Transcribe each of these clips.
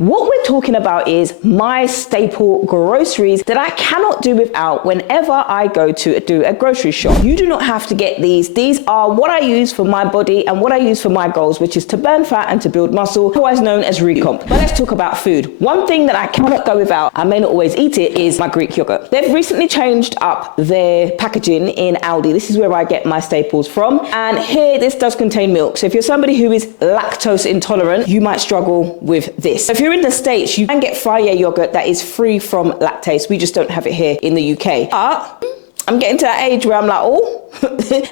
What we're talking about is my staple groceries that I cannot do without whenever I go to do a grocery shop. You do not have to get these. These are what I use for my body and what I use for my goals, which is to burn fat and to build muscle, otherwise known as recomp. But let's talk about food. One thing that I cannot go without, I may not always eat it, is my Greek yogurt. They've recently changed up their packaging in Aldi. This is where I get my staples from. And here, this does contain milk. So if you're somebody who is lactose intolerant, you might struggle with this. If you're in the States, you can get Fire yogurt that is free from lactase. We just don't have it here in the UK. But I'm getting to that age where I'm like,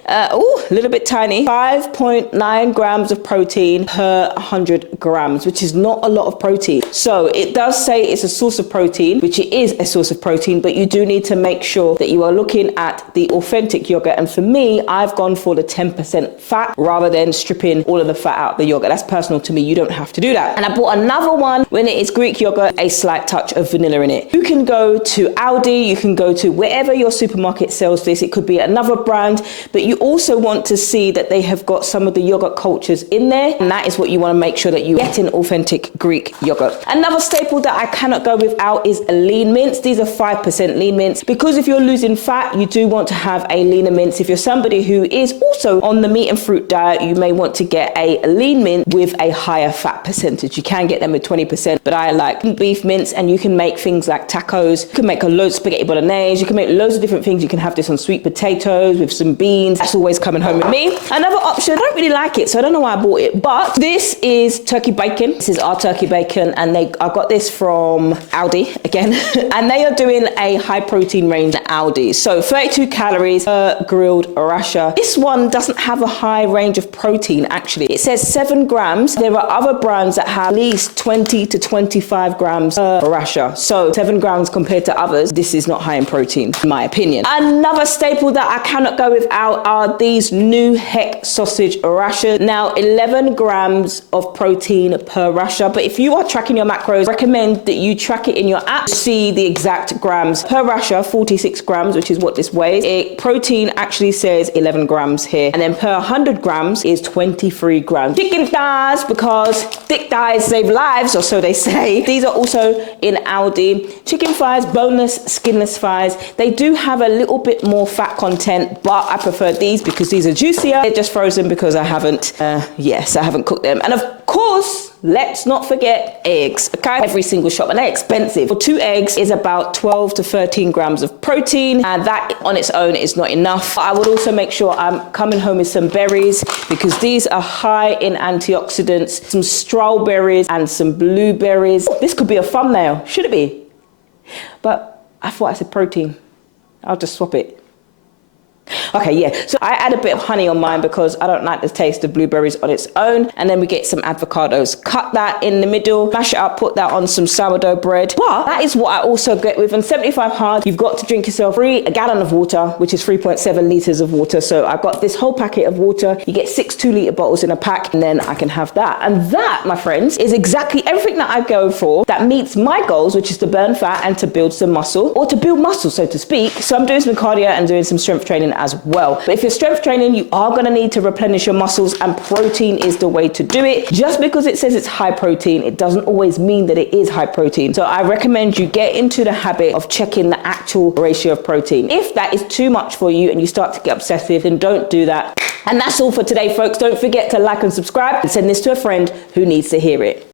a little bit tiny. 5.9 grams of protein per 100 grams, which is not a lot of protein. So it does say it's a source of protein, which it is a source of protein, but you do need to make sure that you are looking at the authentic yogurt. And for me, I've gone for the 10% fat rather than stripping all of the fat out of the yogurt. That's personal to me. You don't have to do that. And I bought another one when it is Greek yogurt, a slight touch of vanilla in it. You can go to Aldi, you can go to wherever your supermarket sells this. It could be another brand, but you also want to see that they have got some of the yogurt cultures in there, and that is what you want to make sure that you get in authentic Greek yogurt. Another staple that I cannot go without is lean mints. These are 5% lean mints, because if you're losing fat, you do want to have a leaner mince. If you're somebody who is also on the meat and fruit diet, you may want to get a lean mint with a higher fat percentage. You can get them with 20%, but I like beef mints, and you can make things like tacos. You can make a load of spaghetti bolognese. You can make loads of different things. You can have this on sweet potatoes with some beans. That's always coming home with me. Another option, I don't really like it, so I don't know why I bought it, but this is turkey bacon. This is our turkey bacon, and I got this from Aldi again, and they are doing a high protein range at Aldi. So 32 calories per grilled rasher. This one doesn't have a high range of protein, actually. It says 7 grams. There are other brands that have at least 20 to 25 grams per rasher. So 7 grams compared to others, this is not high in protein, in my opinion. Another staple that I cannot go without are these new Heck sausage rashers. Now 11 grams of protein per rasher, but if you are tracking your macros, I recommend that you track it in your app to see the exact grams. Per rasher, 46 grams, which is what this weighs. Protein actually says 11 grams here, and then per 100 grams is 23 grams. Chicken thighs, because thick thighs save lives, or so they say. These are also in Aldi. Chicken thighs, boneless, skinless thighs. They do have a little bit more fat content, but I prefer these because these are juicier. They're just frozen because I haven't cooked them. And of course, let's not forget eggs, okay? Every single shop, and they're expensive. For 2 eggs is about 12 to 13 grams of protein, and that on its own is not enough. I would also make sure I'm coming home with some berries, because these are high in antioxidants, some strawberries and some blueberries. This could be a thumbnail, should it be? But I thought I said protein. I'll just swap it. Okay, yeah, so I add a bit of honey on mine because I don't like the taste of blueberries on its own. And then we get some avocados. Cut that in the middle, mash it up, put that on some sourdough bread. But that is what I also get with. On 75 hard, you've got to drink yourself a gallon of water, which is 3.7 litres of water. So I've got this whole packet of water. You get 6 2-litre bottles in a pack, and then I can have that. And that, my friends, is exactly everything that I go for that meets my goals, which is to burn fat and to build some muscle, or to build muscle, so to speak. So I'm doing some cardio and doing some strength training as well. But if you're strength training, you are going to need to replenish your muscles, and protein is the way to do it. Just because it says it's high protein, it doesn't always mean that it is high protein. So I recommend you get into the habit of checking the actual ratio of protein. If that is too much for you and you start to get obsessive, then don't do that. And that's all for today, folks. Don't forget to like and subscribe, and send this to a friend who needs to hear it.